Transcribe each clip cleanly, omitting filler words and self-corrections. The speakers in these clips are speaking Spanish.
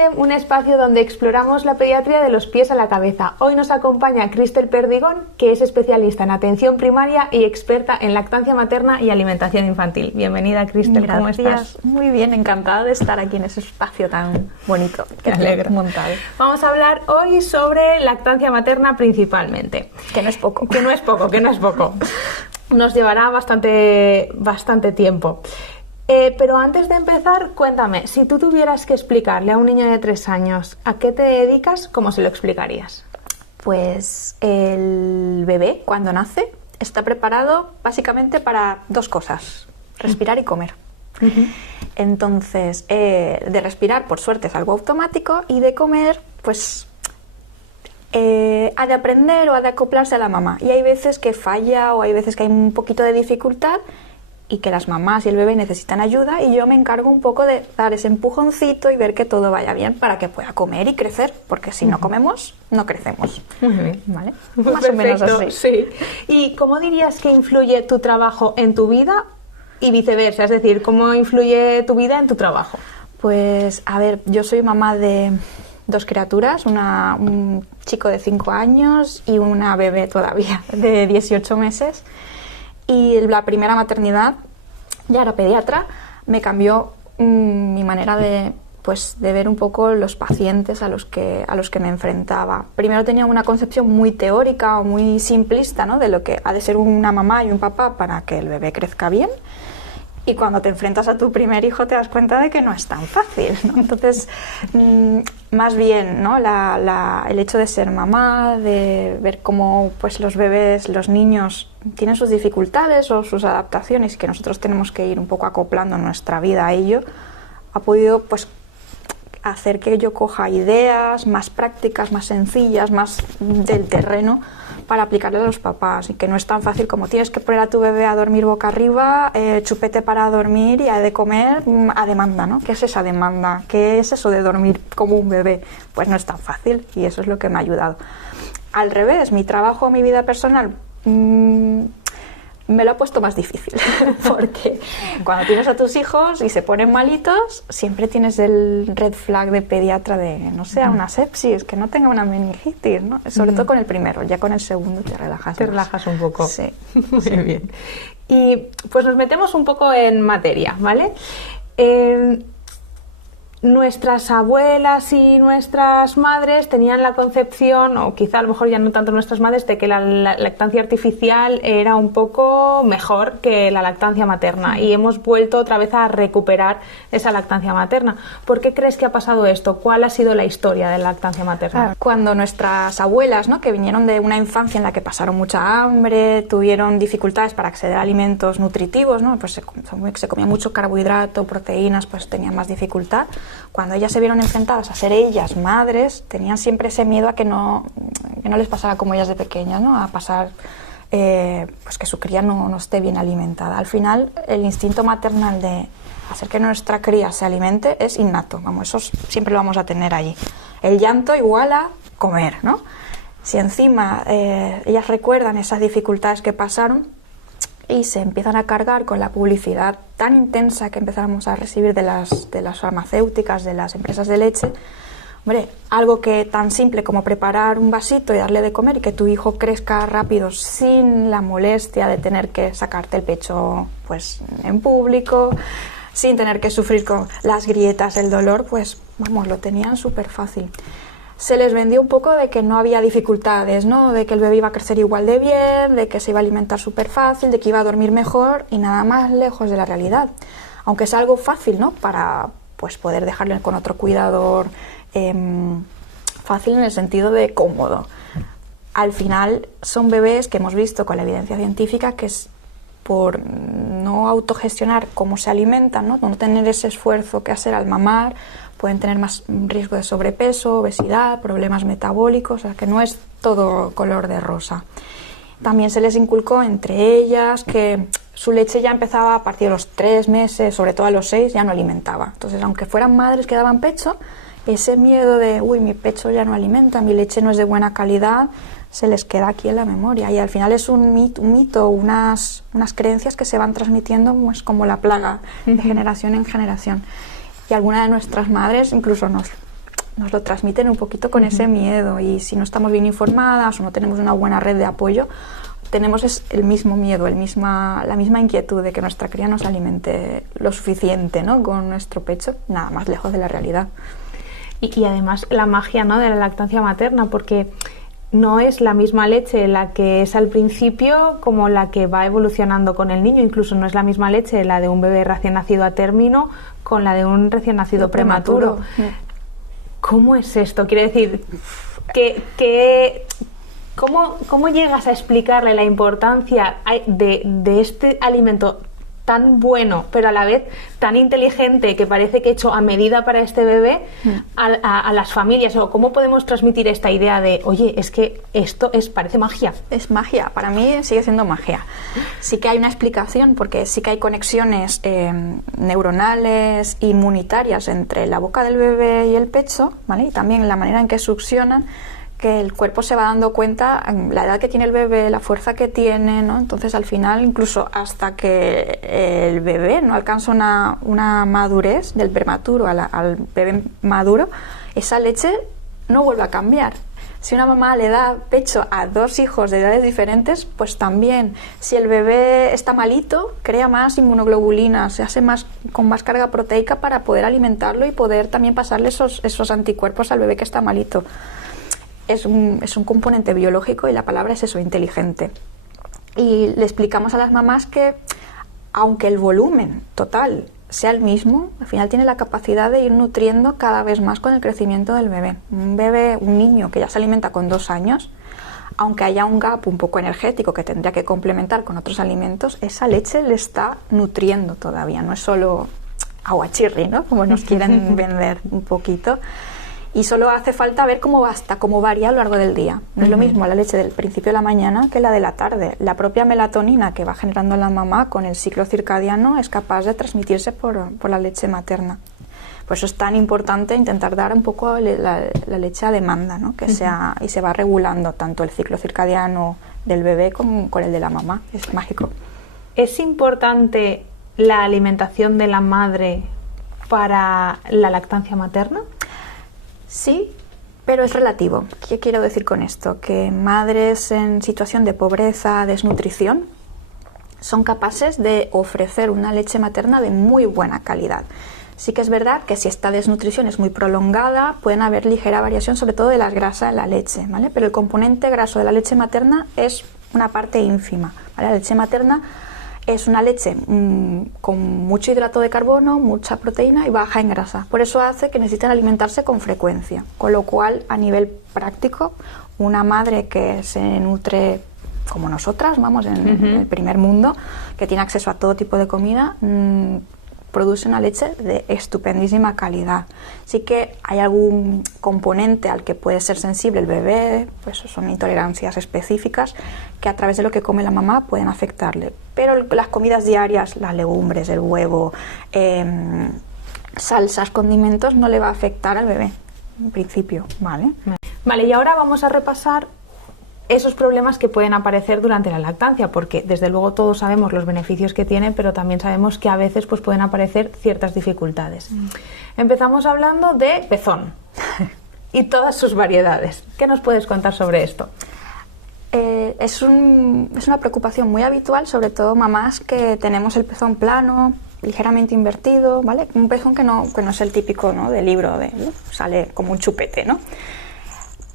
Pediagem, un espacio donde exploramos la pediatría de los pies a la cabeza. Hoy nos acompaña Cristel Perdigón, que es especialista en atención primaria y experta en lactancia materna y alimentación infantil. Bienvenida, Cristel, ¿cómo estás? Muy bien, encantada de estar aquí en ese espacio tan bonito que te montado. Vamos a hablar hoy sobre lactancia materna principalmente. Que no es poco. Que no es poco. Nos llevará bastante tiempo. Pero antes de empezar, cuéntame, si tú tuvieras que explicarle a un niño de 3 años a qué te dedicas, ¿cómo se lo explicarías? Pues el bebé, cuando nace, está preparado básicamente para 2 cosas, respirar y comer. Entonces, de respirar, por suerte, es algo automático, y de comer, pues ha de aprender o ha de acoplarse a la mamá. Y hay veces que falla o hay veces que hay un poquito de dificultad y que las mamás y el bebé necesitan ayuda, y yo me encargo un poco de dar ese empujoncito y ver que todo vaya bien para que pueda comer y crecer, porque si no comemos, no crecemos. Muy bien. ¿Vale? Más o menos así. Sí. ¿Y cómo dirías que influye tu trabajo en tu vida y viceversa? Es decir, ¿cómo influye tu vida en tu trabajo? Pues, a ver, yo soy mamá de 2 criaturas, un chico de 5 años y una bebé todavía de 18 meses. Y la primera maternidad, ya era pediatra, me cambió mi manera de ver un poco los pacientes a los que me enfrentaba. Primero tenía una concepción muy teórica o muy simplista, ¿no?, de lo que ha de ser una mamá y un papá para que el bebé crezca bien. Y cuando te enfrentas a tu primer hijo te das cuenta de que no es tan fácil, ¿no? Entonces, más bien, ¿no?, el hecho de ser mamá, de ver cómo pues los bebés, los niños tienen sus dificultades o sus adaptaciones, que nosotros tenemos que ir un poco acoplando nuestra vida a ello, ha podido pues hacer que yo coja ideas más prácticas, más sencillas, más del terreno, para aplicarle a los papás, y que no es tan fácil como tienes que poner a tu bebé a dormir boca arriba, chupete para dormir y ha de comer a demanda, ¿no? ¿Qué es esa demanda? ¿Qué es eso de dormir como un bebé? Pues no es tan fácil, y eso es lo que me ha ayudado. Al revés, mi trabajo, mi vida personal, me lo ha puesto más difícil, porque cuando tienes a tus hijos y se ponen malitos, siempre tienes el red flag de pediatra de no sea una sepsis, que no tenga una meningitis, ¿no? Sobre todo con el primero, ya con el segundo te relajas. Te relajas un poco. Sí. Muy bien. Y pues nos metemos un poco en materia, ¿vale? Nuestras abuelas y nuestras madres tenían la concepción, o quizá a lo mejor ya no tanto nuestras madres, de que la lactancia artificial era un poco mejor que la lactancia materna, y hemos vuelto otra vez a recuperar esa lactancia materna. ¿Por qué crees que ha pasado esto? ¿Cuál ha sido la historia de la lactancia materna? Cuando nuestras abuelas, ¿no?, que vinieron de una infancia en la que pasaron mucha hambre, tuvieron dificultades para acceder a alimentos nutritivos, ¿no?, pues se comía mucho carbohidrato, proteínas, pues tenían más dificultad. Cuando ellas se vieron enfrentadas a ser ellas madres, tenían siempre ese miedo a que no les pasara como ellas de pequeñas, ¿no?, a pasar pues que su cría no esté bien alimentada. Al final, el instinto maternal de hacer que nuestra cría se alimente es innato, vamos, eso siempre lo vamos a tener allí. El llanto igual a comer, ¿no? Si encima ellas recuerdan esas dificultades que pasaron y se empiezan a cargar con la publicidad tan intensa que empezamos a recibir de las farmacéuticas, de las empresas de leche, hombre, algo que tan simple como preparar un vasito y darle de comer y que tu hijo crezca rápido sin la molestia de tener que sacarte el pecho pues en público, sin tener que sufrir con las grietas, el dolor, pues vamos, lo tenían súper fácil. Se les vendió un poco de que no había dificultades, ¿no?, de que el bebé iba a crecer igual de bien, de que se iba a alimentar súper fácil, de que iba a dormir mejor, y nada más lejos de la realidad. Aunque es algo fácil, ¿no?, para pues poder dejarle con otro cuidador, fácil en el sentido de cómodo. Al final son bebés que hemos visto con la evidencia científica que es por no autogestionar cómo se alimentan, ¿no?, no tener ese esfuerzo que hacer al mamar, pueden tener más riesgo de sobrepeso, obesidad, problemas metabólicos, o sea que no es todo color de rosa. También se les inculcó entre ellas que su leche ya empezaba a partir de los 3 meses, sobre todo a los 6, ya no alimentaba. Entonces, aunque fueran madres que daban pecho, ese miedo de, uy, mi pecho ya no alimenta, mi leche no es de buena calidad, se les queda aquí en la memoria. Y al final es un mito, unas creencias que se van transmitiendo pues, como la plaga, de generación en generación. Y algunas de nuestras madres incluso nos nos lo transmiten un poquito con ese miedo, y si no estamos bien informadas o no tenemos una buena red de apoyo, tenemos el mismo miedo, la misma inquietud de que nuestra cría no se alimente lo suficiente, ¿no?, con nuestro pecho, nada más lejos de la realidad. Y además la magia, ¿no?, de la lactancia materna, porque no es la misma leche la que es al principio como la que va evolucionando con el niño. Incluso no es la misma leche la de un bebé recién nacido a término con la de un recién nacido prematuro. ¿Cómo es esto? Quiere decir, ¿cómo llegas a explicarle la importancia de este alimento tan bueno, pero a la vez tan inteligente, que parece que hecho a medida para este bebé, a las familias? ¿O cómo podemos transmitir esta idea de, oye, es que esto parece magia? Es magia, para mí sigue siendo magia. Sí que hay una explicación, porque sí que hay conexiones neuronales, inmunitarias entre la boca del bebé y el pecho, ¿vale? Y también la manera en que succionan, que el cuerpo se va dando cuenta, la edad que tiene el bebé, la fuerza que tiene, ¿no? Entonces, al final, incluso hasta que el bebé no alcanza una madurez, del prematuro al bebé maduro, esa leche no vuelve a cambiar. Si una mamá le da pecho a 2 hijos de edades diferentes, pues también. Si el bebé está malito, crea más inmunoglobulinas, se hace con más carga proteica para poder alimentarlo y poder también pasarle esos anticuerpos al bebé que está malito. Es un componente biológico, y la palabra es eso, inteligente. Y le explicamos a las mamás que, aunque el volumen total sea el mismo, al final tiene la capacidad de ir nutriendo cada vez más con el crecimiento del bebé. Un niño que ya se alimenta con 2 años, aunque haya un gap un poco energético que tendría que complementar con otros alimentos, esa leche le está nutriendo todavía, no es solo aguachirri, ¿no?, como nos quieren vender un poquito. Y solo hace falta ver cómo varía a lo largo del día. No es lo mismo la leche del principio de la mañana que la de la tarde. La propia melatonina que va generando la mamá con el ciclo circadiano es capaz de transmitirse por la leche materna. Por eso es tan importante intentar dar un poco la leche a demanda, ¿no?, y se va regulando tanto el ciclo circadiano del bebé como con el de la mamá. Es mágico. ¿Es importante la alimentación de la madre para la lactancia materna? Sí, pero es relativo. ¿Qué quiero decir con esto? Que madres en situación de pobreza, desnutrición, son capaces de ofrecer una leche materna de muy buena calidad. Sí que es verdad que si esta desnutrición es muy prolongada, pueden haber ligera variación, sobre todo de las grasas en la leche, ¿vale? Pero el componente graso de la leche materna es una parte ínfima, ¿vale? La leche materna es una leche con mucho hidrato de carbono, mucha proteína y baja en grasa. Por eso hace que necesiten alimentarse con frecuencia. Con lo cual, a nivel práctico, una madre que se nutre como nosotras, vamos, en el primer mundo, que tiene acceso a todo tipo de comida, produce una leche de estupendísima calidad. Sí que hay algún componente al que puede ser sensible el bebé, pues son intolerancias específicas que a través de lo que come la mamá pueden afectarle. Pero las comidas diarias, las legumbres, el huevo, salsas, condimentos, no le va a afectar al bebé, en principio, ¿vale? Vale, y ahora vamos a repasar esos problemas que pueden aparecer durante la lactancia, porque desde luego todos sabemos los beneficios que tiene, pero también sabemos que a veces pues pueden aparecer ciertas dificultades. Empezamos hablando de pezón y todas sus variedades. ¿Qué nos puedes contar sobre esto? Es una preocupación muy habitual, sobre todo mamás que tenemos el pezón plano, ligeramente invertido, ¿vale? Un pezón que no es el típico, ¿no?, de libro, sale como un chupete, ¿no?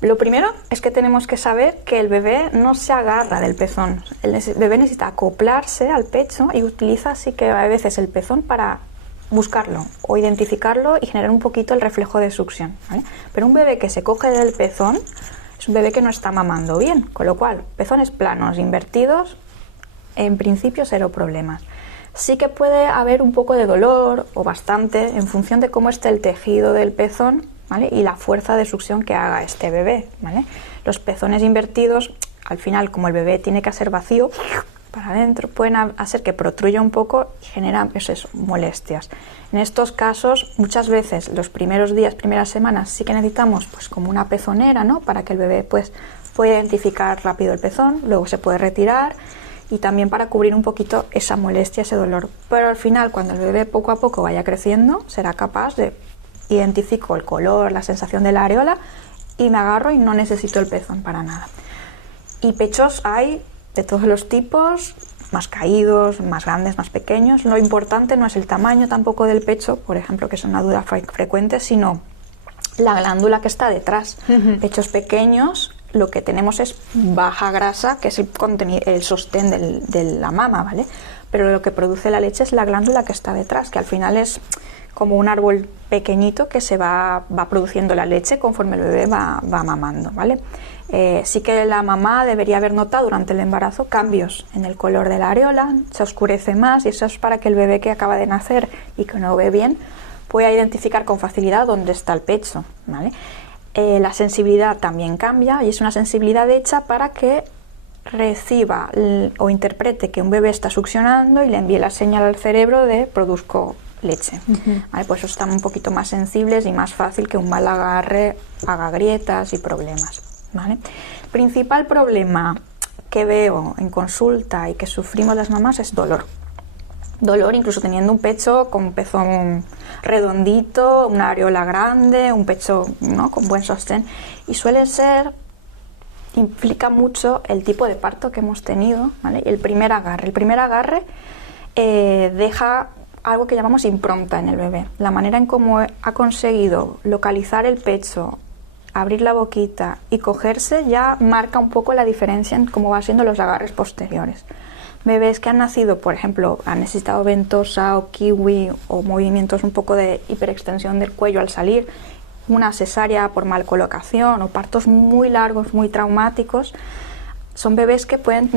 Lo primero es que tenemos que saber que el bebé no se agarra del pezón. El bebé necesita acoplarse al pecho y utiliza así que a veces el pezón para buscarlo o identificarlo y generar un poquito el reflejo de succión, ¿vale? Pero un bebé que se coge del pezón es un bebé que no está mamando bien, con lo cual pezones planos, invertidos, en principio cero problemas. Sí que puede haber un poco de dolor o bastante en función de cómo esté el tejido del pezón, ¿vale?, y la fuerza de succión que haga este bebé, ¿vale? Los pezones invertidos, al final, como el bebé tiene que hacer vacío para adentro, pueden hacer que protruya un poco y generan, pues eso, molestias. En estos casos, muchas veces, los primeros días, primeras semanas, sí que necesitamos pues como una pezonera, ¿no?, para que el bebé pues pueda identificar rápido el pezón, luego se puede retirar, y también para cubrir un poquito esa molestia, ese dolor. Pero al final, cuando el bebé poco a poco vaya creciendo, será capaz de identifico el color, la sensación de la areola y me agarro y no necesito el pezón para nada. Y pechos hay de todos los tipos, más caídos, más grandes, más pequeños. Lo importante no es el tamaño tampoco del pecho, por ejemplo, que es una duda frecuente, sino la glándula que está detrás. Pechos pequeños, lo que tenemos es baja grasa, que es el sostén de la mama, ¿vale? Pero lo que produce la leche es la glándula que está detrás, que al final es como un árbol pequeñito que se va produciendo la leche conforme el bebé va mamando, ¿vale? Sí que la mamá debería haber notado durante el embarazo cambios en el color de la areola, se oscurece más, y eso es para que el bebé que acaba de nacer y que no ve bien pueda identificar con facilidad dónde está el pecho, ¿vale? La sensibilidad también cambia, y es una sensibilidad hecha para que reciba o interprete que un bebé está succionando y le envíe la señal al cerebro de produzco leche. ¿Vale? Pues eso están un poquito más sensibles y más fácil que un mal agarre haga grietas y problemas, ¿vale? El principal problema que veo en consulta y que sufrimos las mamás es dolor. Dolor incluso teniendo un pecho con un pezón redondito, una areola grande, un pecho, ¿no?, con buen sostén, y implica mucho el tipo de parto que hemos tenido, ¿vale? El primer agarre deja algo que llamamos impronta en el bebé. La manera en cómo ha conseguido localizar el pecho, abrir la boquita y cogerse ya marca un poco la diferencia en cómo van siendo los agarres posteriores. Bebés que han nacido, por ejemplo, han necesitado ventosa o kiwi o movimientos un poco de hiperextensión del cuello al salir, una cesárea por mal colocación o partos muy largos, muy traumáticos, son bebés que pueden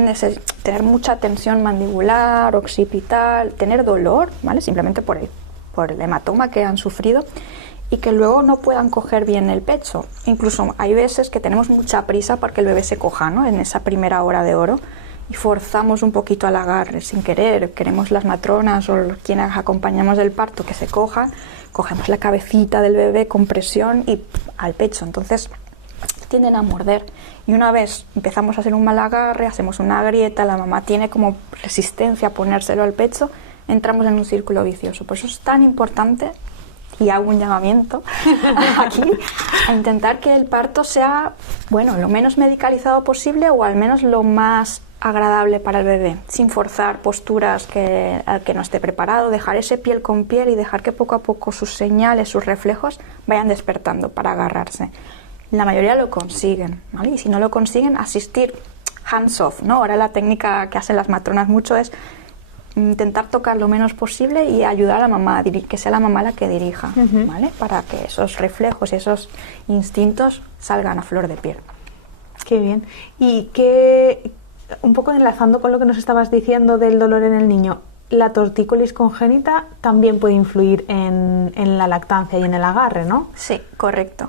tener mucha tensión mandibular, occipital, tener dolor, ¿vale?, simplemente por el hematoma que han sufrido, y que luego no puedan coger bien el pecho. Incluso hay veces que tenemos mucha prisa porque el bebé se coja, ¿no?, en esa primera hora de oro, y forzamos un poquito al agarre sin querer. Queremos las matronas o quienes acompañamos del parto que se cojan, cogemos la cabecita del bebé con presión y al pecho, entonces tienden a morder, y una vez empezamos a hacer un mal agarre, hacemos una grieta, la mamá tiene como resistencia a ponérselo al pecho, entramos en un círculo vicioso. Por eso es tan importante, y hago un llamamiento aquí, a intentar que el parto sea, bueno, lo menos medicalizado posible, o al menos lo más agradable para el bebé, sin forzar posturas al que no esté preparado, dejar ese piel con piel y dejar que poco a poco sus señales, sus reflejos vayan despertando para agarrarse. La mayoría lo consiguen, ¿vale? Y si no lo consiguen, asistir hands off, ¿no? Ahora la técnica que hacen las matronas mucho es intentar tocar lo menos posible y ayudar a la mamá, que sea la mamá la que dirija, ¿vale?, para que esos reflejos y esos instintos salgan a flor de piel. Qué bien. Y un poco enlazando con lo que nos estabas diciendo del dolor en el niño, la tortícolis congénita también puede influir en la lactancia y en el agarre, ¿no? Sí, correcto.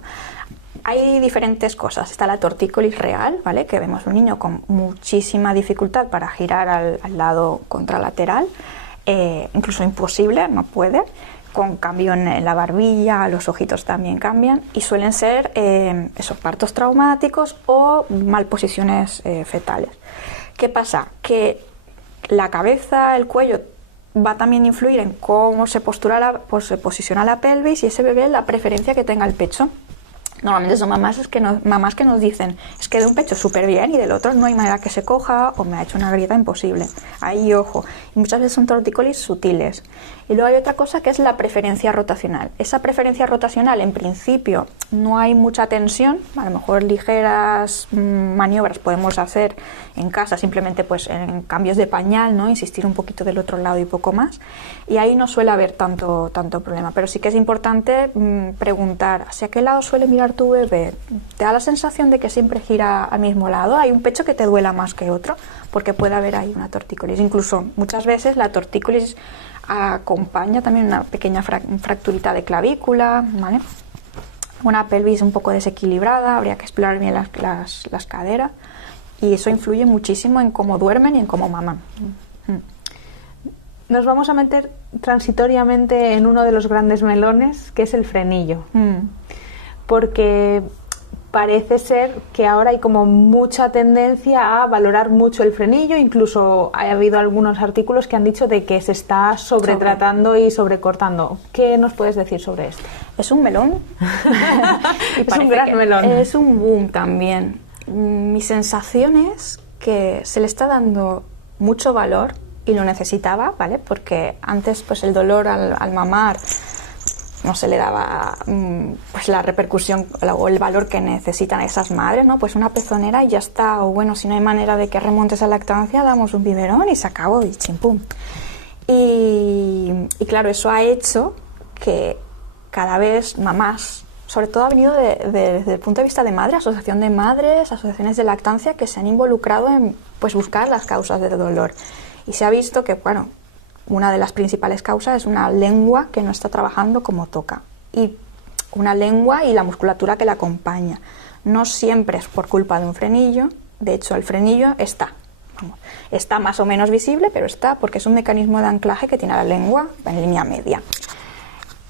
Hay diferentes cosas. Está la tortícolis real, ¿vale?, que vemos un niño con muchísima dificultad para girar al lado contralateral, incluso imposible, no puede, con cambio en la barbilla, los ojitos también cambian, y suelen ser esos partos traumáticos o malposiciones fetales. ¿Qué pasa? Que la cabeza, el cuello, va también a influir en cómo se posiciona la pelvis, y ese bebé la preferencia que tenga el pecho. Normalmente son mamás que nos dicen, es que de un pecho súper bien y del otro no hay manera que se coja, o me ha hecho una grieta imposible. Ahí, ojo. Y muchas veces son tortícolis sutiles. Y luego hay otra cosa que es la preferencia rotacional. Esa preferencia rotacional, en principio, no hay mucha tensión. A lo mejor ligeras maniobras podemos hacer en casa, simplemente pues en cambios de pañal, ¿no?, insistir un poquito del otro lado y poco más. Y ahí no suele haber tanto problema. Pero sí que es importante preguntar, ¿hacia qué lado suele mirar tu bebé? ¿Te da la sensación de que siempre gira al mismo lado? ¿Hay un pecho que te duela más que otro? Porque puede haber ahí una tortícolis. Incluso muchas veces la tortícolis acompaña también una pequeña fracturita de clavícula, ¿vale?, una pelvis un poco desequilibrada, habría que explorar bien las caderas, y eso influye muchísimo en cómo duermen y en cómo maman. Nos vamos a meter transitoriamente en uno de los grandes melones, que es el frenillo. Porque parece ser que ahora hay como mucha tendencia a valorar mucho el frenillo, incluso ha habido algunos artículos que han dicho de que se está sobretratando y sobrecortando. ¿Qué nos puedes decir sobre esto? es un melón. Y es un gran melón. Es un boom también. Mi sensación es que se le está dando mucho valor y lo necesitaba, ¿vale? Porque antes pues el dolor al mamar no se le daba pues la repercusión o el valor que necesitan esas madres, ¿no? Pues una pezonera y ya está, o bueno, si no hay manera de que remontes a la lactancia, damos un biberón y se acabó y chimpum. Y claro, eso ha hecho que cada vez mamás, sobre todo ha venido desde el punto de vista de madre, asociación de madres, asociaciones de lactancia que se han involucrado en pues buscar las causas del dolor. Y se ha visto que, bueno, una de las principales causas es una lengua que no está trabajando como toca. Y una lengua y la musculatura que la acompaña. No siempre es por culpa de un frenillo, de hecho el frenillo está más o menos visible, pero está porque es un mecanismo de anclaje que tiene la lengua en línea media.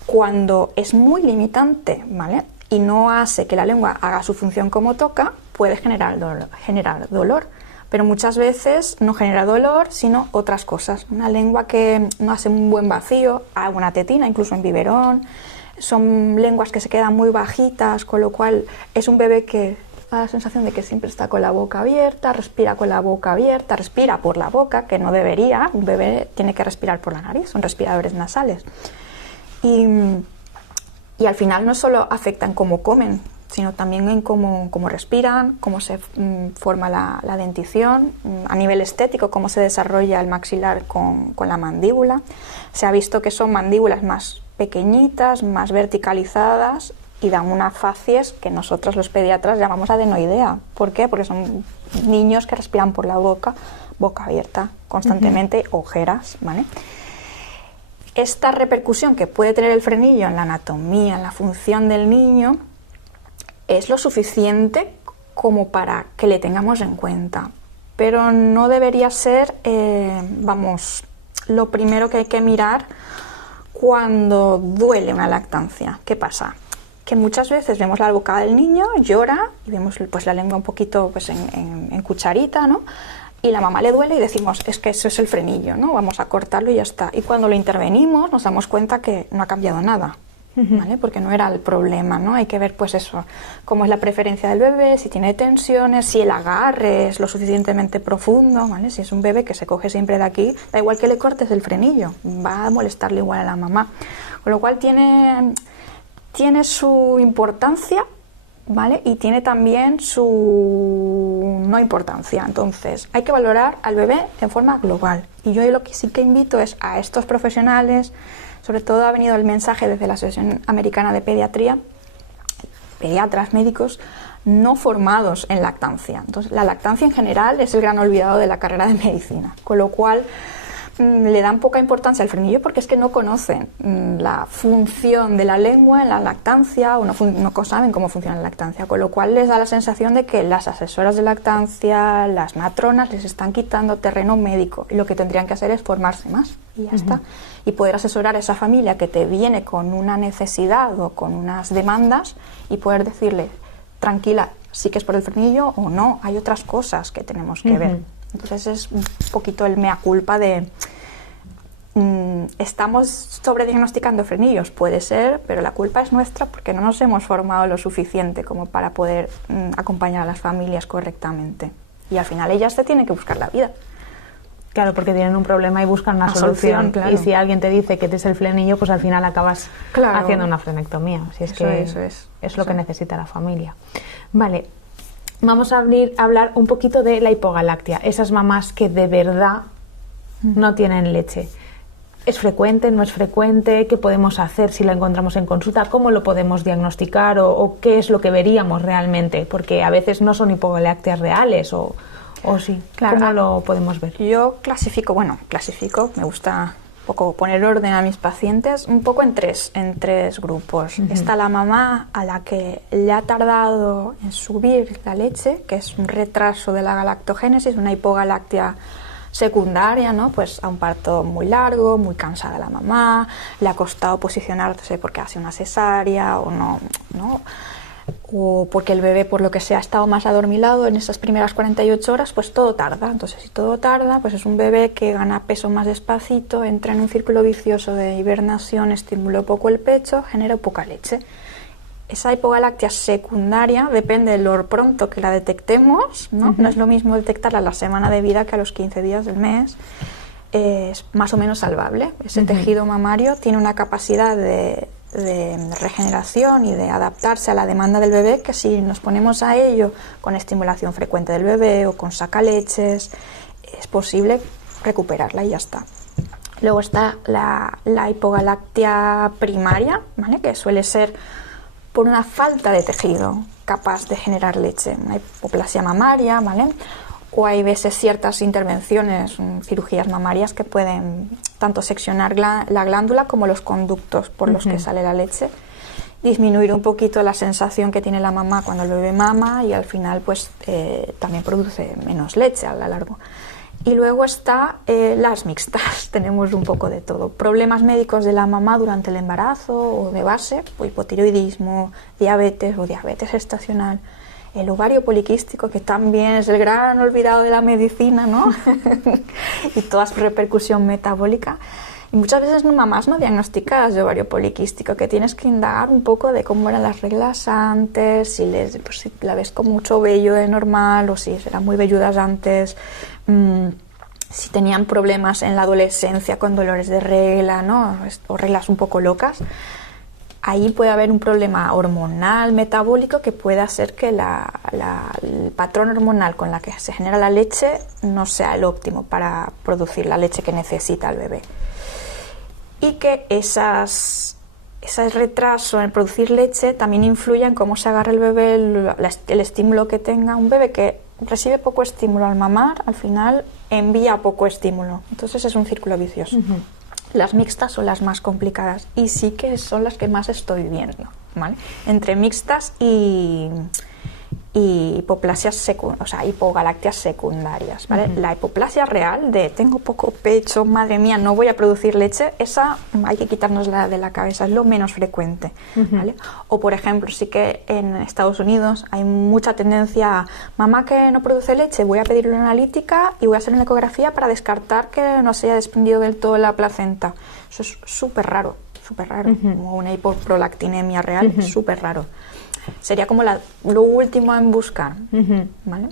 Cuando es muy limitante, ¿vale?, y no hace que la lengua haga su función como toca, puede generar dolor. Pero muchas veces no genera dolor, sino otras cosas. Una lengua que no hace un buen vacío, alguna tetina, incluso en biberón. Son lenguas que se quedan muy bajitas, con lo cual es un bebé que da la sensación de que siempre está con la boca abierta, respira con la boca abierta, respira por la boca, que no debería. Un bebé tiene que respirar por la nariz, son respiradores nasales. Y al final no solo afecta en cómo comen, sino también en cómo respiran, cómo se forma la dentición, a nivel estético, cómo se desarrolla el maxilar con la mandíbula. Se ha visto que son mandíbulas más pequeñitas, más verticalizadas y dan unas facies que nosotros los pediatras llamamos adenoidea. ¿Por qué? Porque son niños que respiran por la boca abierta constantemente, ojeras, ¿vale? Esta repercusión que puede tener el frenillo en la anatomía, en la función del niño, es lo suficiente como para que le tengamos en cuenta. Pero no debería ser, lo primero que hay que mirar cuando duele una lactancia. ¿Qué pasa? Que muchas veces vemos la boca del niño, llora, y vemos pues la lengua un poquito pues, en cucharita, ¿no? Y la mamá le duele y decimos, es que eso es el frenillo, ¿no? Vamos a cortarlo y ya está. Y cuando lo intervenimos nos damos cuenta que no ha cambiado nada, ¿vale? Porque no era el problema, ¿no? Hay que ver pues eso, cómo es la preferencia del bebé, si tiene tensiones, si el agarre es lo suficientemente profundo, ¿vale? Si es un bebé que se coge siempre de aquí, da igual que le cortes el frenillo, va a molestarle igual a la mamá. Con lo cual tiene su importancia, ¿vale? Y tiene también su no importancia. Entonces, hay que valorar al bebé en forma global. Y yo lo que sí que invito es a estos profesionales, sobre todo ha venido el mensaje desde la Asociación Americana de Pediatría, pediatras, médicos, no formados en lactancia. Entonces, la lactancia en general es el gran olvidado de la carrera de medicina, con lo cual le dan poca importancia al frenillo porque es que no conocen la función de la lengua en la lactancia o no saben cómo funciona la lactancia, con lo cual les da la sensación de que las asesoras de lactancia, las matronas, les están quitando terreno médico y lo que tendrían que hacer es formarse más y ya está. Y poder asesorar a esa familia que te viene con una necesidad o con unas demandas y poder decirle, tranquila, sí que es por el frenillo o no, hay otras cosas que tenemos que ver. Entonces es un poquito el mea culpa de estamos sobrediagnosticando frenillos, puede ser, pero la culpa es nuestra porque no nos hemos formado lo suficiente como para poder acompañar a las familias correctamente. Y al final ellas se tienen que buscar la vida. Claro, porque tienen un problema y buscan una solución. Claro. Y si alguien te dice que es el frenillo, pues al final acabas haciendo una frenectomía. Si es eso es lo que necesita la familia. Vale. Vamos a hablar un poquito de la hipogalactia, esas mamás que de verdad no tienen leche. ¿Es frecuente, no es frecuente? ¿Qué podemos hacer si la encontramos en consulta? ¿Cómo lo podemos diagnosticar o qué es lo que veríamos realmente? Porque a veces no son hipogalactias reales o sí. Claro. ¿Cómo lo podemos ver? Yo clasifico, me gusta un poco poner orden a mis pacientes, un poco en tres grupos. Está la mamá a la que le ha tardado en subir la leche, que es un retraso de la galactogénesis, una hipogalactia secundaria, ¿no? Pues a un parto muy largo, muy cansada la mamá, le ha costado posicionarse porque hace una cesárea o no. o porque el bebé, por lo que sea, ha estado más adormilado en esas primeras 48 horas, pues todo tarda. Entonces, si todo tarda, pues es un bebé que gana peso más despacito, entra en un círculo vicioso de hibernación, estimuló poco el pecho, genera poca leche. Esa hipogalactia secundaria depende de lo pronto que la detectemos, ¿no? No es lo mismo detectarla a la semana de vida que a los 15 días del mes. Es más o menos salvable. Ese tejido mamario tiene una capacidad de regeneración y de adaptarse a la demanda del bebé, que si nos ponemos a ello con estimulación frecuente del bebé o con sacaleches, es posible recuperarla y ya está. Luego está la hipogalactia primaria, ¿vale? Que suele ser por una falta de tejido capaz de generar leche, una hipoplasia mamaria, ¿vale? O hay veces ciertas intervenciones, cirugías mamarias, que pueden tanto seccionar la glándula como los conductos por los que sale la leche, disminuir un poquito la sensación que tiene la mamá cuando el bebé mama y al final pues también produce menos leche a lo largo. Y luego está las mixtas, tenemos un poco de todo. Problemas médicos de la mamá durante el embarazo o de base, hipotiroidismo, diabetes o diabetes gestacional. El ovario poliquístico, que también es el gran olvidado de la medicina, ¿no? Y toda su repercusión metabólica. Y muchas veces mamás no diagnosticadas de ovario poliquístico, que tienes que indagar un poco de cómo eran las reglas antes, si la ves con mucho vello de normal o si eran muy velludas antes, si tenían problemas en la adolescencia con dolores de regla, ¿no? O reglas un poco locas. Ahí puede haber un problema hormonal, metabólico, que puede hacer que el patrón hormonal con la que se genera la leche no sea el óptimo para producir la leche que necesita el bebé. Y que ese retraso en producir leche también influye en cómo se agarra el bebé, el estímulo que tenga. Un bebé que recibe poco estímulo al mamar, al final envía poco estímulo. Entonces es un círculo vicioso. Las mixtas son las más complicadas y sí que son las que más estoy viendo, ¿vale? Entre mixtas y hipoplasias hipogalactias secundarias, ¿vale? La hipoplasia real de tengo poco pecho, madre mía, no voy a producir leche, esa hay que quitárnosla de la cabeza, es lo menos frecuente, ¿vale? O por ejemplo, sí que en Estados Unidos hay mucha tendencia a mamá que no produce leche, voy a pedirle una analítica y voy a hacer una ecografía para descartar que no se haya desprendido del todo la placenta. Eso es súper raro, como una hipoprolactinemia real, súper raro. Sería como lo último en buscar, ¿vale?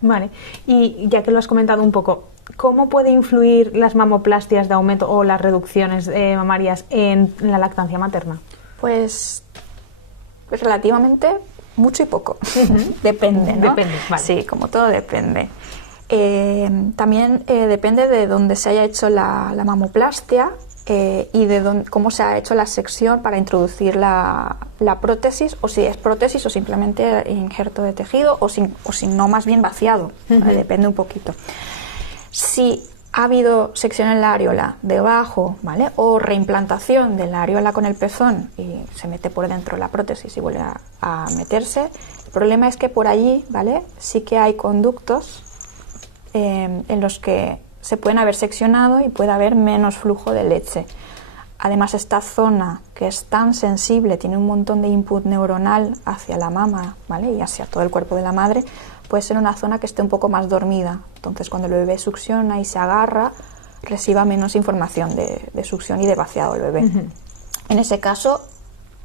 Vale, y ya que lo has comentado un poco, ¿cómo puede influir las mamoplastias de aumento o las reducciones mamarias en la lactancia materna? Pues relativamente mucho y poco. Depende, ¿no? Depende, vale. Sí, como todo depende. También depende de dónde se haya hecho la mamoplastia y de cómo se ha hecho la sección para introducir la prótesis, o si es prótesis o simplemente injerto de tejido, o si no, más bien vaciado. ¿Vale? Depende un poquito. Si ha habido sección en la areola debajo, ¿vale? O reimplantación de la areola con el pezón y se mete por dentro la prótesis y vuelve a meterse, el problema es que por allí, ¿vale? Sí que hay conductos en los que se pueden haber seccionado y puede haber menos flujo de leche. Además, esta zona que es tan sensible, tiene un montón de input neuronal hacia la mama, ¿vale? Y hacia todo el cuerpo de la madre, puede ser una zona que esté un poco más dormida. Entonces, cuando el bebé succiona y se agarra, reciba menos información de succión y de vaciado del bebé. En ese caso,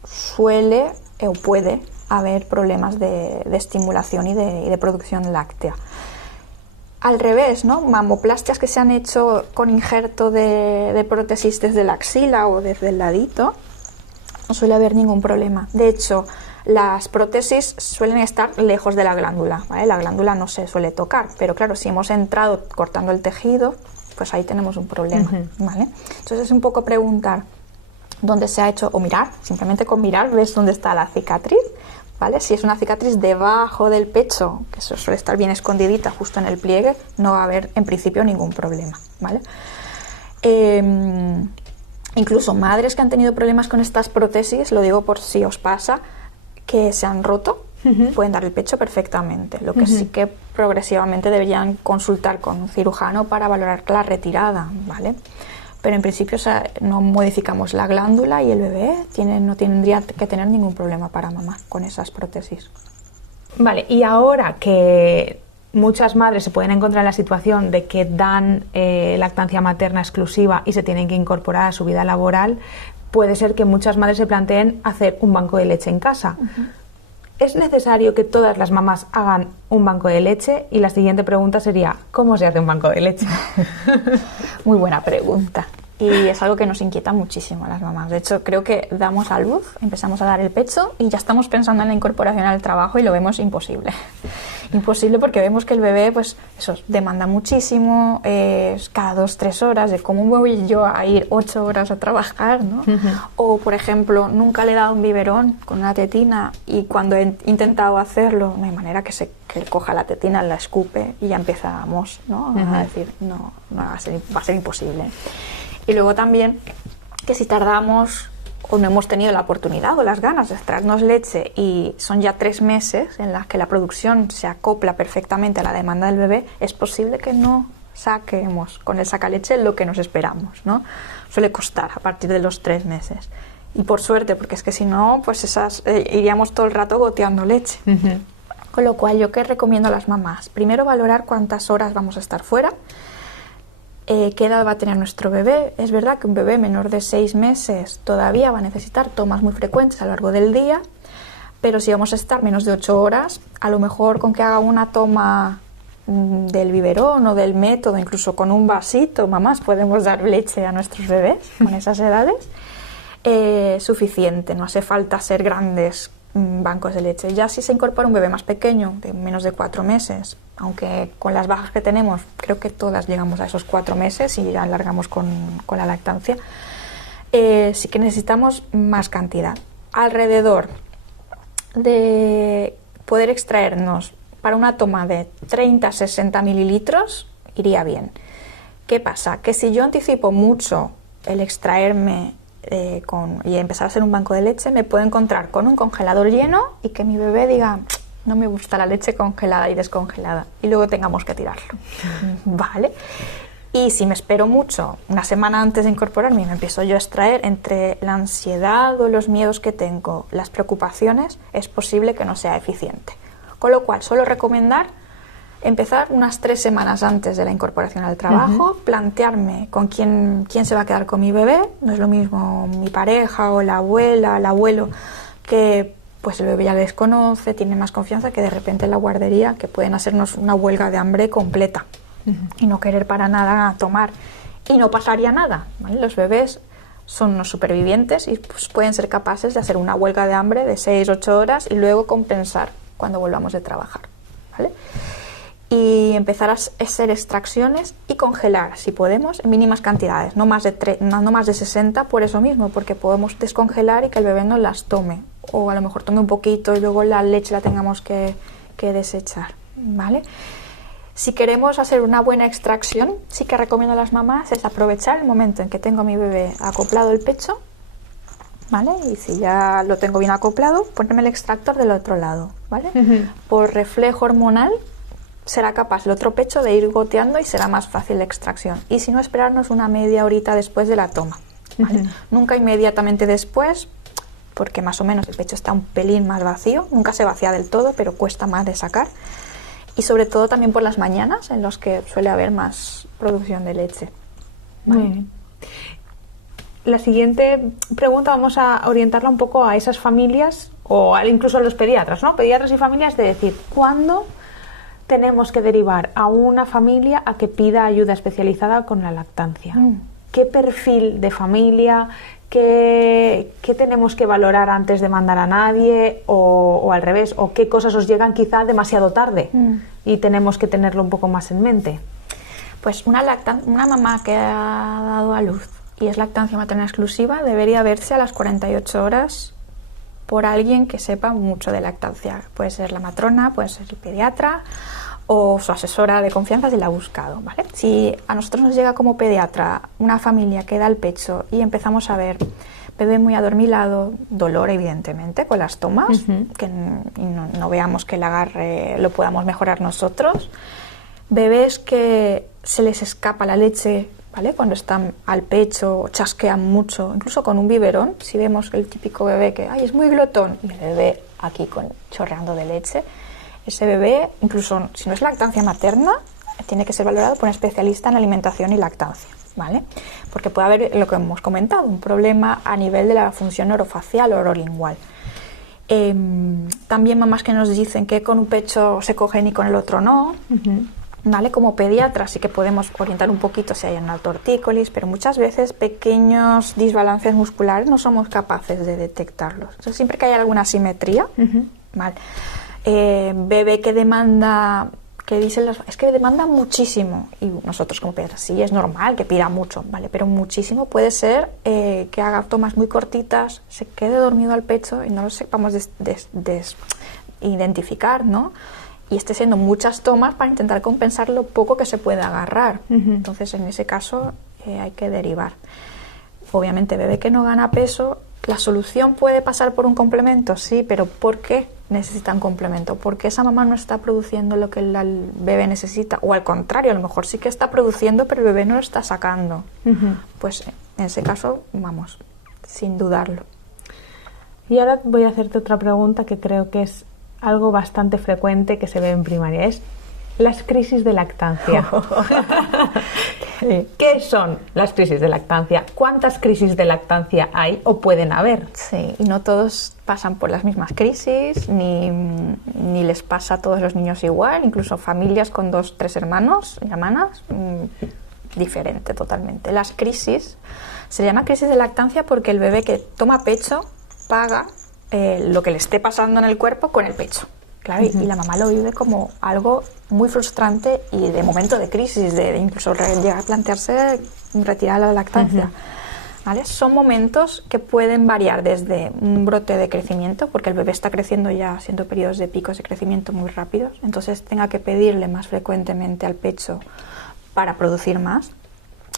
suele o puede haber problemas de estimulación y de producción láctea. Al revés, ¿no? Mamoplastias que se han hecho con injerto de prótesis desde la axila o desde el ladito, no suele haber ningún problema. De hecho, las prótesis suelen estar lejos de la glándula, ¿vale? La glándula no se suele tocar, pero claro, si hemos entrado cortando el tejido, pues ahí tenemos un problema, ¿vale? Entonces es un poco preguntar dónde se ha hecho, o mirar, simplemente con mirar ves dónde está la cicatriz, ¿vale? Si es una cicatriz debajo del pecho, que eso suele estar bien escondidita justo en el pliegue, no va a haber en principio ningún problema, ¿vale? Incluso madres que han tenido problemas con estas prótesis, lo digo por si os pasa, que se han roto, pueden dar el pecho perfectamente. Lo que sí que progresivamente deberían consultar con un cirujano para valorar la retirada, ¿vale? pero en principio, o sea, no modificamos la glándula y el bebé no tendría que tener ningún problema para mamá con esas prótesis. Vale, y ahora que muchas madres se pueden encontrar en la situación de que dan lactancia materna exclusiva y se tienen que incorporar a su vida laboral, puede ser que muchas madres se planteen hacer un banco de leche en casa. ¿Es necesario que todas las mamás hagan un banco de leche? Y la siguiente pregunta sería, ¿cómo se hace un banco de leche? Muy buena pregunta. Y es algo que nos inquieta muchísimo a las mamás. De hecho, creo que damos a luz, empezamos a dar el pecho y ya estamos pensando en la incorporación al trabajo y lo vemos imposible. Imposible porque vemos que el bebé, pues eso, demanda muchísimo, cada 2-3 horas, de cómo voy yo a ir 8 horas a trabajar, ¿no? O, por ejemplo, nunca le he dado un biberón con una tetina y cuando he intentado hacerlo, no hay manera que él coja la tetina, la escupe y ya empezamos, ¿no? A decir, no va a ser imposible. Y luego también que si tardamos o no hemos tenido la oportunidad o las ganas de extraernos leche y son ya 3 meses en las que la producción se acopla perfectamente a la demanda del bebé, es posible que no saquemos con el sacaleche lo que nos esperamos, ¿no? Suele costar a partir de los 3 meses. Y por suerte, porque es que si no, pues iríamos todo el rato goteando leche. Con lo cual, ¿yo qué recomiendo a las mamás? Primero, valorar cuántas horas vamos a estar fuera. ¿Qué edad va a tener nuestro bebé? Es verdad que un bebé menor de 6 meses todavía va a necesitar tomas muy frecuentes a lo largo del día, pero si vamos a estar menos de 8 horas, a lo mejor con que haga una toma del biberón o del método, incluso con un vasito, mamás, podemos dar leche a nuestros bebés con esas edades, suficiente, no hace falta ser grandes bancos de leche. Ya si se incorpora un bebé más pequeño, de menos de 4 meses, aunque con las bajas que tenemos, creo que todas llegamos a esos 4 meses y ya alargamos con la lactancia, sí que necesitamos más cantidad. Alrededor de poder extraernos para una toma de 30-60 mililitros, iría bien. ¿Qué pasa? Que si yo anticipo mucho el extraerme y empezar a hacer un banco de leche, me puedo encontrar con un congelador lleno y que mi bebé diga, no me gusta la leche congelada y descongelada, y luego tengamos que tirarlo. ¿Vale? Y si me espero mucho, una semana antes de incorporarme, y me empiezo yo a extraer, entre la ansiedad o los miedos que tengo, las preocupaciones, es posible que no sea eficiente. Con lo cual, suelo recomendar empezar unas 3 semanas antes de la incorporación al trabajo, plantearme con quién se va a quedar con mi bebé. No es lo mismo mi pareja o la abuela, el abuelo, que pues el bebé ya les conoce, tiene más confianza, que de repente en la guardería, que pueden hacernos una huelga de hambre completa y no querer para nada tomar. Y no pasaría nada, ¿vale? Los bebés son unos supervivientes y pues, pueden ser capaces de hacer una huelga de hambre de 6-8 horas y luego compensar cuando volvamos de trabajar, ¿vale? Y empezar a hacer extracciones y congelar, si podemos, en mínimas cantidades, no más de 60 por eso mismo, porque podemos descongelar y que el bebé no las tome, o a lo mejor tome un poquito y luego la leche la tengamos que desechar, ¿vale? Si queremos hacer una buena extracción, sí que recomiendo a las mamás es aprovechar el momento en que tengo a mi bebé acoplado el pecho, ¿vale? Y si ya lo tengo bien acoplado, ponerme el extractor del otro lado, ¿vale? Por reflejo hormonal será capaz el otro pecho de ir goteando y será más fácil la extracción. Y si no, esperarnos una media horita después de la toma, ¿vale? Nunca inmediatamente después, porque más o menos el pecho está un pelín más vacío, nunca se vacía del todo, pero cuesta más de sacar. Y sobre todo también por las mañanas, en los que suele haber más producción de leche, ¿vale? Muy bien. La siguiente pregunta vamos a orientarla un poco a esas familias, o incluso a los pediatras, ¿no? Pediatras y familias, de decir, ¿cuándo tenemos que derivar a una familia a que pida ayuda especializada con la lactancia? ¿Qué perfil de familia, qué tenemos que valorar antes de mandar a nadie, o al revés, o qué cosas os llegan quizá demasiado tarde y tenemos que tenerlo un poco más en mente? Pues una mamá que ha dado a luz y es lactancia materna exclusiva debería verse a las 48 horas por alguien que sepa mucho de lactancia. Puede ser la matrona, puede ser el pediatra o su asesora de confianza si la ha buscado, ¿vale? Si a nosotros nos llega como pediatra una familia que da el pecho y empezamos a ver bebé muy adormilado, dolor evidentemente con las tomas, que no veamos que el agarre lo podamos mejorar nosotros, bebés que se les escapa la leche ¿vale? Cuando están al pecho, chasquean mucho, incluso con un biberón, si vemos el típico bebé que es muy glotón y el bebé aquí chorreando de leche, ese bebé, incluso si no es lactancia materna, tiene que ser valorado por un especialista en alimentación y lactancia, ¿vale? Porque puede haber, lo que hemos comentado, un problema a nivel de la función orofacial o orolingual. También mamás que nos dicen que con un pecho se cogen y con el otro no, ¿vale? Como pediatras sí que podemos orientar un poquito si hay una tortícolis, pero muchas veces pequeños desbalances musculares no somos capaces de detectarlos. Entonces, siempre que hay alguna asimetría, ¿vale? Bebé que demanda, que dicen es que demanda muchísimo, y nosotros como pediatras sí es normal que pida mucho, ¿vale? Pero muchísimo puede ser que haga tomas muy cortitas, se quede dormido al pecho y no lo sepamos identificar, ¿no? Y esté siendo muchas tomas para intentar compensar lo poco que se puede agarrar. Entonces, en ese caso, hay que derivar. Obviamente, bebé que no gana peso, ¿la solución puede pasar por un complemento? Sí, pero ¿por qué necesita un complemento? Porque esa mamá no está produciendo lo que el bebé necesita, o al contrario, a lo mejor sí que está produciendo, pero el bebé no lo está sacando. Pues en ese caso, vamos, sin dudarlo. Y ahora voy a hacerte otra pregunta que creo que es algo bastante frecuente que se ve en primaria, es las crisis de lactancia. ¿Qué son las crisis de lactancia? ¿Cuántas crisis de lactancia hay o pueden haber? Sí, y no todos pasan por las mismas crisis, ni les pasa a todos los niños igual, incluso familias con 2, 3 hermanos y hermanas, diferente totalmente. Las crisis, se llama crisis de lactancia porque el bebé que toma pecho paga lo que le esté pasando en el cuerpo con el pecho. Claro, y la mamá lo vive como algo muy frustrante y de momento de crisis, de incluso llegar a plantearse retirar la lactancia. ¿Vale? Son momentos que pueden variar desde un brote de crecimiento, porque el bebé está creciendo ya, siendo periodos de picos de crecimiento muy rápidos, entonces tenga que pedirle más frecuentemente al pecho para producir más.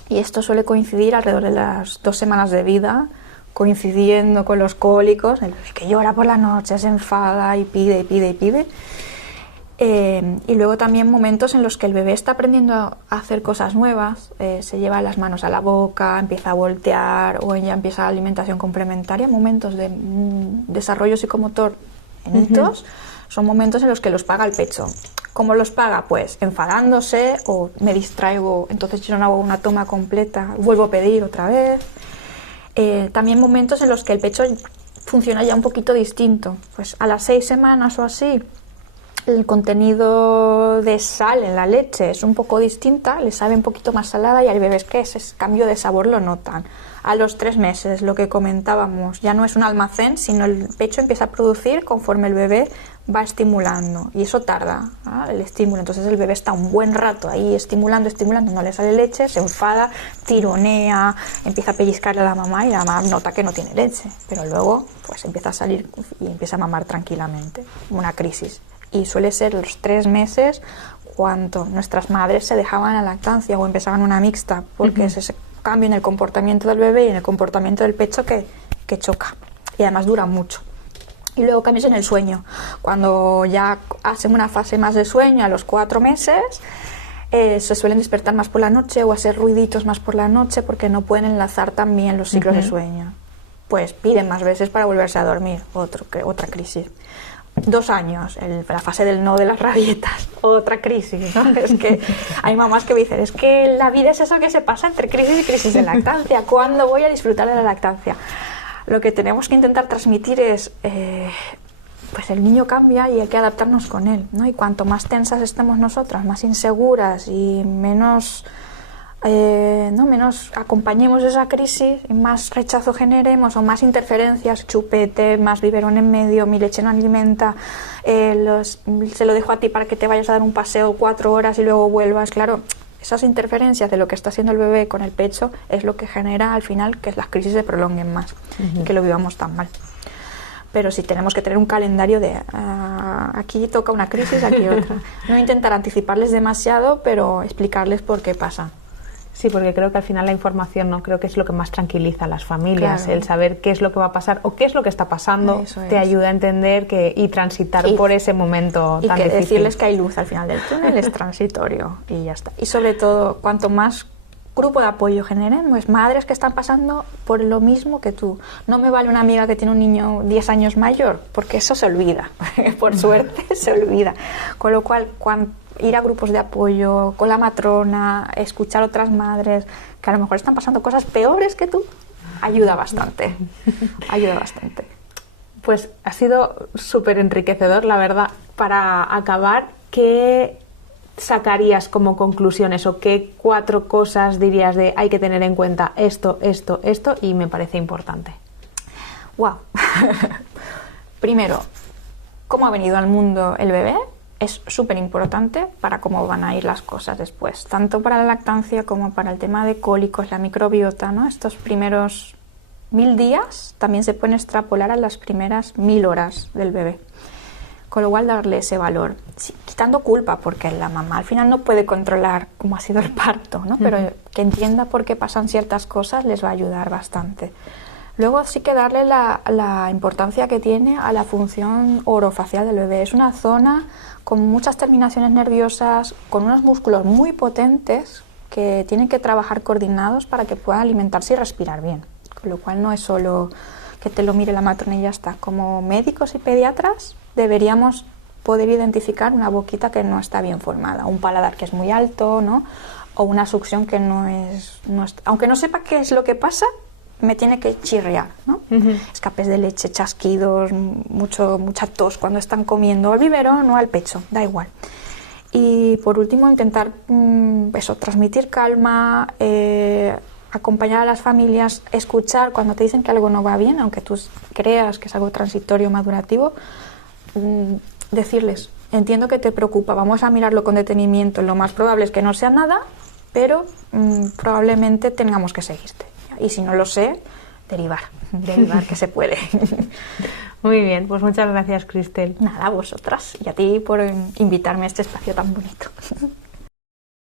Y esto suele coincidir alrededor de las 2 semanas de vida, coincidiendo con los cólicos, el que llora por la noche, se enfada y pide y pide y pide. Y luego también momentos en los que el bebé está aprendiendo a hacer cosas nuevas, se lleva las manos a la boca, empieza a voltear o ya empieza la alimentación complementaria, momentos de desarrollo psicomotor en hitos, son momentos en los que los paga el pecho. ¿Cómo los paga? Pues enfadándose o me distraigo, entonces yo no hago una toma completa, vuelvo a pedir otra vez. También momentos en los que el pecho funciona ya un poquito distinto. Pues a las 6 semanas o así, el contenido de sal en la leche es un poco distinta, le sabe un poquito más salada y hay bebés que ese cambio de sabor lo notan. A los 3 meses, lo que comentábamos, ya no es un almacén, sino el pecho empieza a producir conforme el bebé va estimulando y eso tarda, ¿no? El estímulo. Entonces el bebé está un buen rato ahí estimulando, no le sale leche, se enfada, tironea, empieza a pellizcarle a la mamá y la mamá nota que no tiene leche, pero luego pues empieza a salir y empieza a mamar tranquilamente, una crisis. Y suele ser los 3 meses cuando nuestras madres se dejaban la lactancia o empezaban una mixta, porque es ese cambio en el comportamiento del bebé y en el comportamiento del pecho que choca y además dura mucho. Y luego cambios en el sueño. Cuando ya hacen una fase más de sueño a los 4 meses, se suelen despertar más por la noche o hacer ruiditos más por la noche porque no pueden enlazar tan bien los ciclos de sueño. Pues piden más veces para volverse a dormir, otra crisis. 2 años, la fase del no de las rabietas, otra crisis, ¿no? Es que hay mamás que me dicen, es que la vida es eso que se pasa entre crisis y crisis de lactancia, ¿cuándo voy a disfrutar de la lactancia? Lo que tenemos que intentar transmitir es, pues el niño cambia y hay que adaptarnos con él, ¿no? Y cuanto más tensas estemos nosotras, más inseguras y menos acompañemos esa crisis y más rechazo generemos o más interferencias, chupete, más biberón en medio, mi leche no alimenta, se lo dejo a ti para que te vayas a dar un paseo 4 horas y luego vuelvas, claro. Esas interferencias de lo que está haciendo el bebé con el pecho es lo que genera al final que las crisis se prolonguen más y que lo vivamos tan mal. Pero sí tenemos que tener un calendario de aquí toca una crisis, aquí otra. No intentar anticiparles demasiado, pero explicarles por qué pasa. Sí, porque creo que al final la información no creo que es lo que más tranquiliza a las familias, claro. El saber qué es lo que va a pasar o qué es lo que está pasando te ayuda a entender y transitar por ese momento tan difícil. Y decirles que hay luz al final del túnel es transitorio y ya está. Y sobre todo, cuanto más grupo de apoyo, generemos madres que están pasando por lo mismo que tú. No me vale una amiga que tiene un niño 10 años mayor, porque eso se olvida, por suerte se olvida. Con lo cual, ir a grupos de apoyo, con la matrona, escuchar otras madres que a lo mejor están pasando cosas peores que tú, ayuda bastante, ayuda bastante. Pues ha sido súper enriquecedor, la verdad. Para acabar, ¿qué sacarías como conclusiones o qué 4 cosas dirías de hay que tener en cuenta esto, esto, esto y me parece importante? ¡Wow! Primero, cómo ha venido al mundo el bebé es súper importante para cómo van a ir las cosas después, tanto para la lactancia como para el tema de cólicos, la microbiota, ¿no? Estos primeros 1000 días también se pueden extrapolar a las primeras 1000 horas del bebé. Con lo cual darle ese valor, sí, quitando culpa, porque la mamá al final no puede controlar cómo ha sido el parto, ¿no? Pero que entienda por qué pasan ciertas cosas les va a ayudar bastante. Luego sí que darle la importancia que tiene a la función orofacial del bebé. Es una zona con muchas terminaciones nerviosas, con unos músculos muy potentes que tienen que trabajar coordinados para que puedan alimentarse y respirar bien. Con lo cual no es solo que te lo mire la matrona y ya está. Como médicos y pediatras deberíamos poder identificar una boquita que no está bien formada, un paladar que es muy alto, ¿no? O una succión que no es... Aunque no sepa qué es lo que pasa, me tiene que chirriar, ¿no? Escapes de leche, chasquidos, mucha tos cuando están comiendo al biberón o al pecho, da igual. Y por último intentar transmitir calma, acompañar a las familias, escuchar cuando te dicen que algo no va bien, aunque tú creas que es algo transitorio, madurativo, decirles, entiendo que te preocupa, vamos a mirarlo con detenimiento, lo más probable es que no sea nada, pero probablemente tengamos que seguirte. Y si no lo sé, derivar que se puede. Muy bien, pues muchas gracias, Cristel. Nada, a vosotras y a ti por invitarme a este espacio tan bonito.